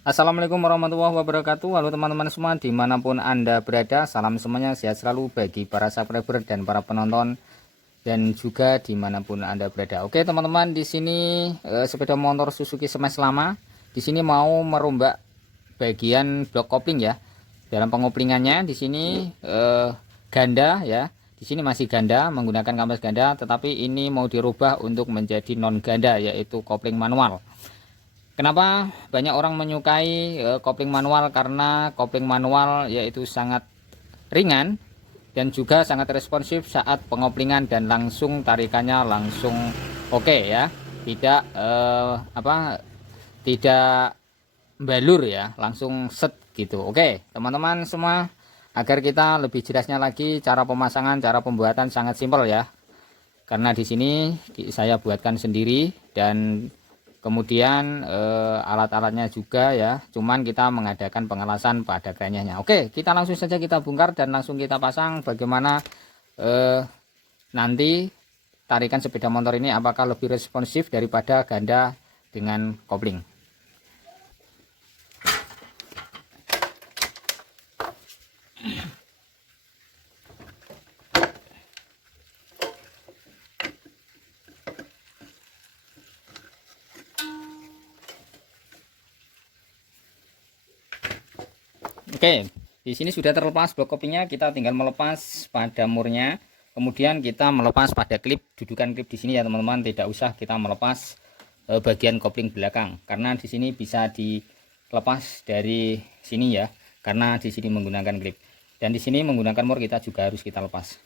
Assalamualaikum warahmatullahi wabarakatuh. Halo teman-teman semua dimanapun Anda berada, salam semuanya sehat selalu bagi para subscriber dan para penonton dan juga dimanapun Anda berada. Oke teman-teman, di sini sepeda motor Suzuki Smash lama di sini mau merombak bagian blok kopling ya. Dalam pengoplingannya di sini ganda ya. Di sini masih ganda menggunakan kampas ganda, tetapi ini mau dirubah untuk menjadi non ganda yaitu kopling manual. Kenapa banyak orang menyukai kopling manual? Karena kopling manual yaitu sangat ringan dan juga sangat responsif saat pengoplingan dan langsung tarikannya langsung oke ya. Tidak tidak balur ya, langsung set gitu. Oke, teman-teman semua, agar kita lebih jelasnya lagi cara pemasangan, cara pembuatan sangat simpel ya. Karena di sini saya buatkan sendiri dan kemudian alat-alatnya juga ya, cuman kita mengadakan pengelasan pada kerennya. Oke, kita langsung saja kita bongkar dan langsung kita pasang bagaimana nanti tarikan sepeda motor ini apakah lebih responsif daripada ganda dengan kopling. Oke, di sini sudah terlepas blok kopinya, kita tinggal melepas pada murnya. Kemudian kita melepas pada klip, dudukan klip di sini ya teman-teman, tidak usah kita melepas bagian kopling belakang karena di sini bisa dilepas dari sini ya, karena di sini menggunakan klip. Dan di sini menggunakan mur kita juga harus kita lepas.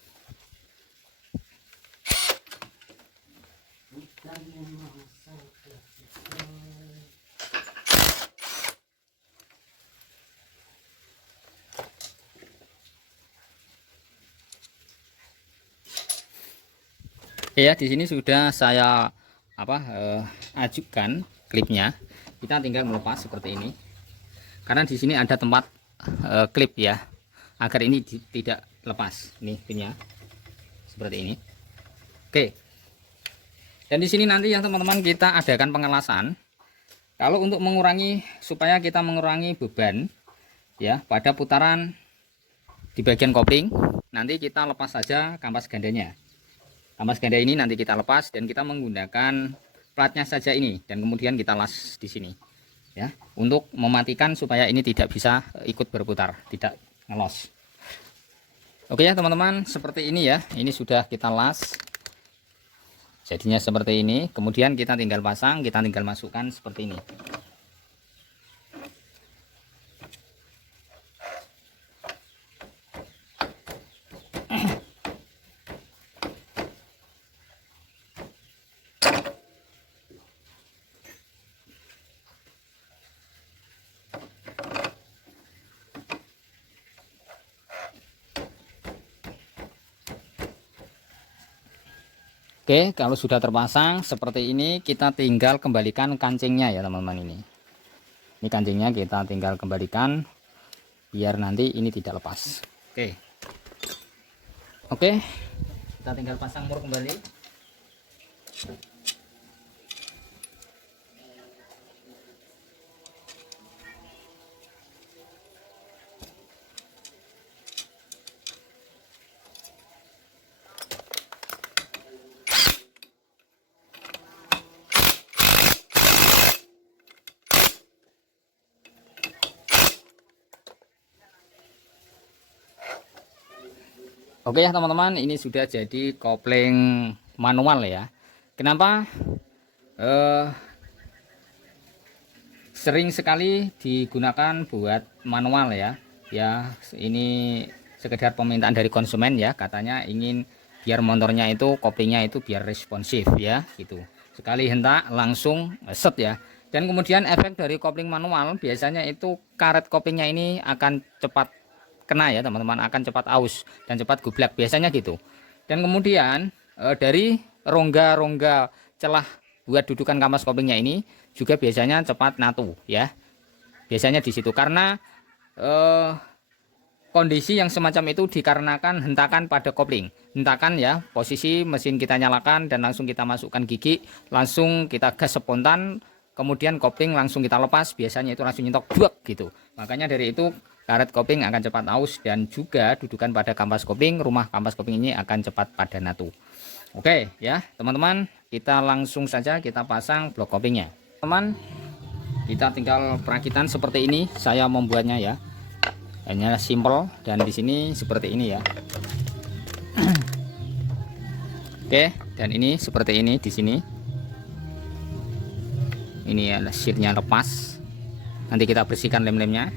Ya, di sini sudah saya ajukan klipnya. Kita tinggal melepas seperti ini. Karena di sini ada tempat klip ya, agar ini tidak lepas. Ini pinnya seperti ini. Oke. Dan di sini nanti ya teman-teman, kita adakan pengelasan. Kalau untuk mengurangi, supaya kita mengurangi beban ya pada putaran di bagian kopling, nanti kita lepas saja kampas gandanya. Kampas ganda ini nanti kita lepas dan kita menggunakan platnya saja ini, dan kemudian kita las di sini ya, untuk mematikan supaya ini tidak bisa ikut berputar, tidak ngelos. Oke ya teman-teman, seperti ini ya, ini sudah kita las jadinya seperti ini. Kemudian kita tinggal pasang, kita tinggal masukkan seperti ini. Oke, kalau sudah terpasang seperti ini, kita tinggal kembalikan kancingnya ya teman-teman ini. Ini kancingnya kita tinggal kembalikan biar nanti ini tidak lepas. Oke. Oke, kita tinggal pasang mur kembali. Oke ya teman-teman, ini sudah jadi kopling manual ya. Kenapa sering sekali digunakan buat manual ya? Ya, ini sekedar permintaan dari konsumen ya, katanya ingin biar motornya itu koplingnya itu biar responsif ya gitu. Sekali hentak langsung set ya. Dan kemudian efek dari kopling manual biasanya itu karet koplingnya ini akan cepat kena ya teman-teman, akan cepat aus dan cepat gublak biasanya gitu. Dan kemudian dari rongga-rongga celah buat dudukan kampas koplingnya ini juga biasanya cepat natu ya, biasanya di situ karena kondisi yang semacam itu dikarenakan hentakan pada kopling. Hentakan ya, posisi mesin kita nyalakan dan langsung kita masukkan gigi, langsung kita gas spontan, kemudian kopling langsung kita lepas, biasanya itu langsung nyetok buak gitu. Makanya dari itu karet kopling akan cepat aus, dan juga dudukan pada kampas kopling, rumah kampas kopling ini akan cepat pada natu. Oke ya teman-teman, kita langsung saja kita pasang blok koplingnya. Teman, kita tinggal perakitan seperti ini. Saya membuatnya ya, hanya simple, dan di sini seperti ini ya. Oke, dan ini seperti ini di sini. Ini ya, seatnya lepas. Nanti kita bersihkan lem-lemnya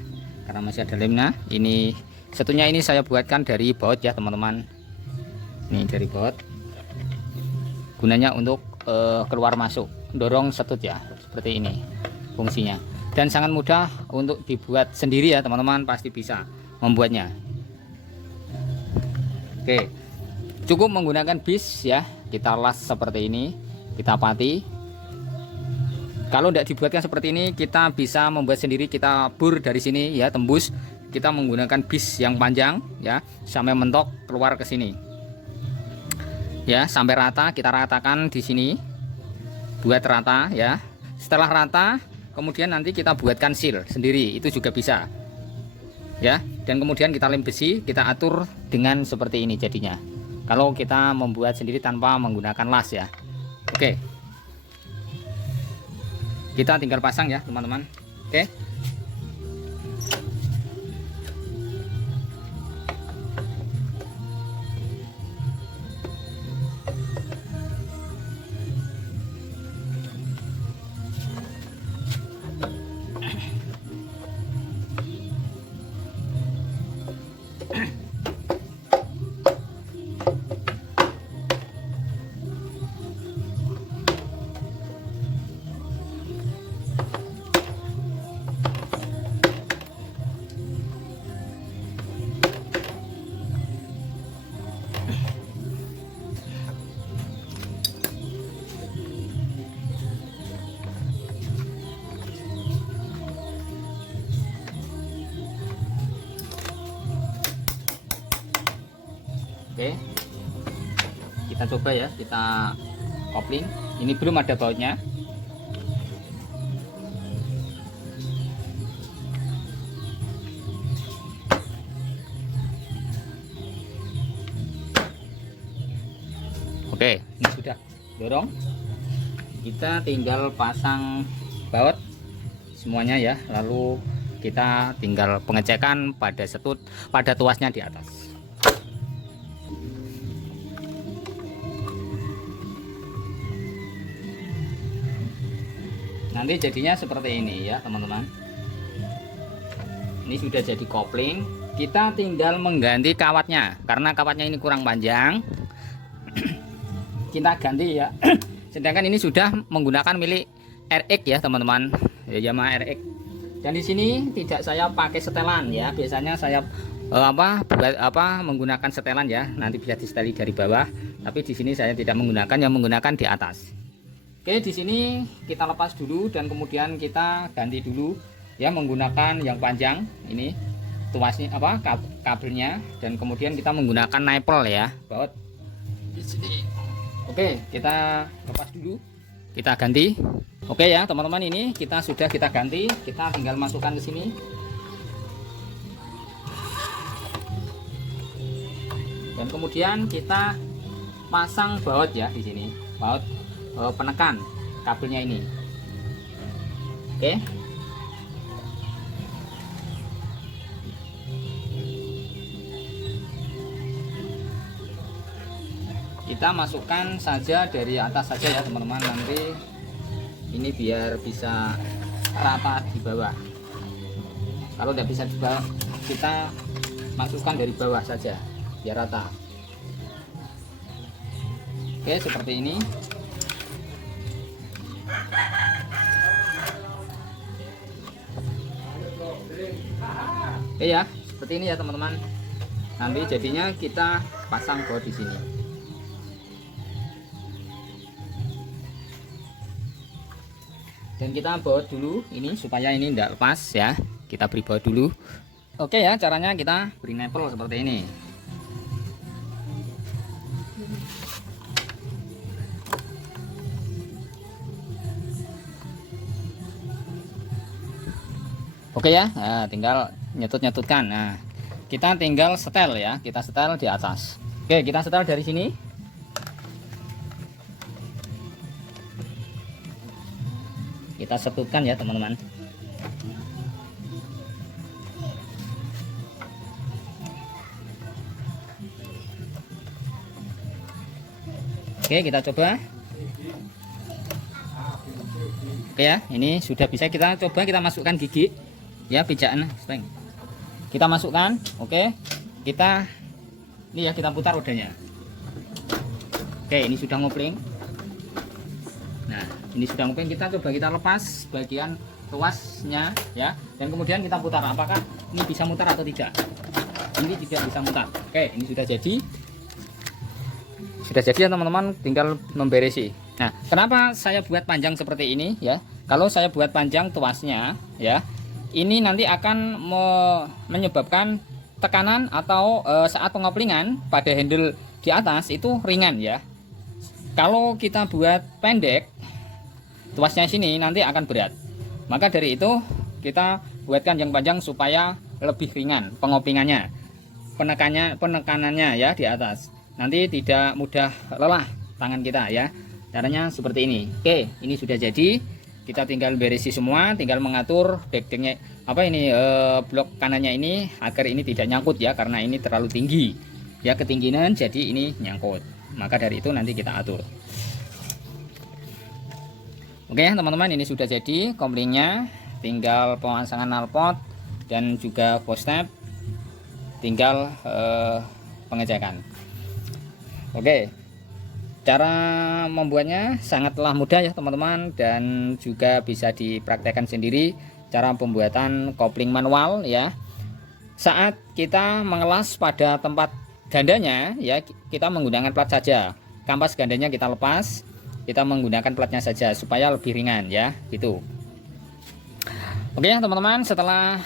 karena masih ada lemnya. Ini satunya ini saya buatkan dari baut ya teman-teman. Ini dari baut. Gunanya untuk keluar masuk, dorong setut ya, seperti ini fungsinya. Dan sangat mudah untuk dibuat sendiri ya teman-teman, pasti bisa membuatnya. Oke, cukup menggunakan bis ya, kita las seperti ini, kita pati. Kalau tidak dibuatkan seperti ini, kita bisa membuat sendiri. Kita bur dari sini ya, tembus. Kita menggunakan bis yang panjang ya, sampai mentok keluar ke sini ya, sampai rata. Kita ratakan di sini, buat rata ya. Setelah rata, kemudian nanti kita buatkan seal sendiri, itu juga bisa ya. Dan kemudian kita lem besi, kita atur dengan seperti ini jadinya, kalau kita membuat sendiri tanpa menggunakan las ya. Oke, kita tinggal pasang ya teman-teman. Oke, oke, kita coba ya, kita kopling. Ini belum ada bautnya. Oke, ini sudah dorong. Kita tinggal pasang baut semuanya ya, lalu kita tinggal pengecekan pada setut, pada tuasnya di atas. Nanti jadinya seperti ini ya teman-teman. Ini sudah jadi kopling. Kita tinggal mengganti kawatnya, karena kawatnya ini kurang panjang. Kita ganti ya. Sedangkan ini sudah menggunakan milik RX ya teman-teman, ya, Yamaha RX. Dan di sini tidak saya pakai setelan ya. Biasanya saya menggunakan setelan ya. Nanti bisa diseteli dari bawah. Tapi di sini saya tidak menggunakan, yang menggunakan di atas. Oke, di sini kita lepas dulu dan kemudian kita ganti dulu ya, menggunakan yang panjang ini tuasnya kabelnya, dan kemudian kita menggunakan nipple ya, baut di sini. Oke, kita lepas dulu, kita ganti. Oke ya teman-teman, ini kita ganti, kita tinggal masukkan ke sini. Dan kemudian kita pasang baut ya di sini, baut penekan kabelnya ini. Oke, kita masukkan saja dari atas saja ya teman-teman, nanti ini biar bisa rata di bawah. Kalau tidak bisa di bawah, kita masukkan dari bawah saja biar rata. Oke, seperti ini. Oke ya, seperti ini ya teman-teman. Nanti jadinya kita pasang baut di sini. Dan kita baut dulu ini supaya ini tidak lepas ya. Kita beri baut dulu. Oke ya, caranya kita beri nipple seperti ini. Oke ya, nah, tinggal nyetut-nyetutkan. Nah, kita tinggal setel ya, kita setel di atas. Oke, kita setel dari sini. Kita setutkan ya teman-teman. Oke, kita coba. Oke ya, ini sudah bisa. Kita coba, kita masukkan gigi ya, pijakan. Kita masukkan. Oke, kita ini ya, kita putar rodanya. Oke, ini sudah ngopling. Nah, ini sudah ngopling. Kita coba, kita lepas bagian tuasnya ya, dan kemudian kita putar. Apakah ini bisa mutar atau tidak? Ini tidak bisa mutar. Oke, ini sudah jadi. Sudah jadi ya teman-teman, tinggal memberesi. Nah, kenapa saya buat panjang seperti ini ya? Kalau saya buat panjang tuasnya ya, ini nanti akan menyebabkan tekanan atau saat pengoplingan pada handle di atas itu ringan ya. Kalau kita buat pendek, tuasnya sini nanti akan berat. Maka dari itu kita buatkan yang panjang supaya lebih ringan pengoplingannya, penekanannya ya di atas. Nanti tidak mudah lelah tangan kita ya. Caranya seperti ini. Oke, ini sudah jadi. Kita tinggal beresi semua, tinggal mengatur backingnya apa ini blok kanannya ini agar ini tidak nyangkut ya, karena ini terlalu tinggi ya, ketinggian, jadi ini nyangkut. Maka dari itu nanti kita atur. Oke teman-teman, ini sudah jadi komplingnya. Tinggal pemasangan knalpot dan juga footstep, tinggal pengecekan. Oke, cara membuatnya sangatlah mudah ya teman-teman, dan juga bisa dipraktekkan sendiri cara pembuatan kopling manual ya. Saat kita mengelas pada tempat gandanya ya, kita menggunakan plat saja. Kampas gandanya kita lepas, kita menggunakan platnya saja supaya lebih ringan ya, gitu. Oke ya teman-teman, setelah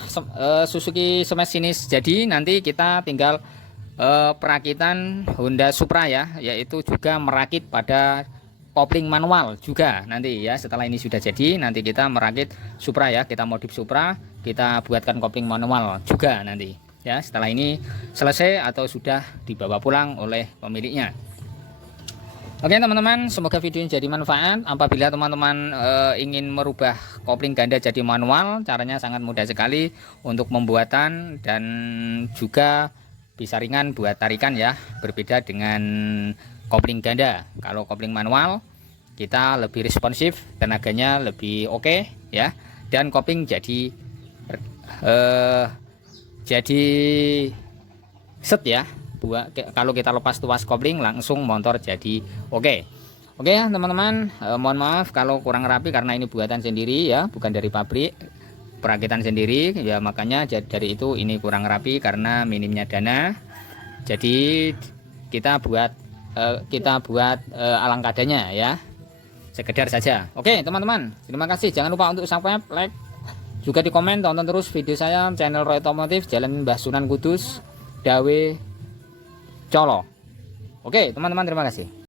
Suzuki Smash ini jadi, nanti kita tinggal perakitan Honda Supra ya, yaitu juga merakit pada kopling manual juga nanti ya. Setelah ini sudah jadi, nanti kita merakit Supra ya, kita modif Supra, kita buatkan kopling manual juga nanti ya, setelah ini selesai atau sudah dibawa pulang oleh pemiliknya. Oke teman-teman, semoga video ini jadi manfaat. Apabila teman-teman ingin merubah kopling ganda jadi manual, caranya sangat mudah sekali untuk pembuatan, dan juga bisa ringan buat tarikan ya, berbeda dengan kopling ganda. Kalau kopling manual kita lebih responsif, tenaganya lebih oke ya, dan kopling jadi set ya. Kalau kita lepas tuas kopling langsung motor jadi oke ya teman-teman. Mohon maaf kalau kurang rapi, karena ini buatan sendiri ya, bukan dari pabrik, perakitan sendiri ya, makanya dari itu ini kurang rapi karena minimnya dana. Jadi kita buat alangkah adanya ya, sekedar saja. Oke teman-teman, terima kasih. Jangan lupa untuk subscribe, like, juga di komen. Tonton terus video saya, channel Roy Otomotif, Jalan Mbah Sunan Kudus, Dawe, Colo. Oke teman-teman, terima kasih.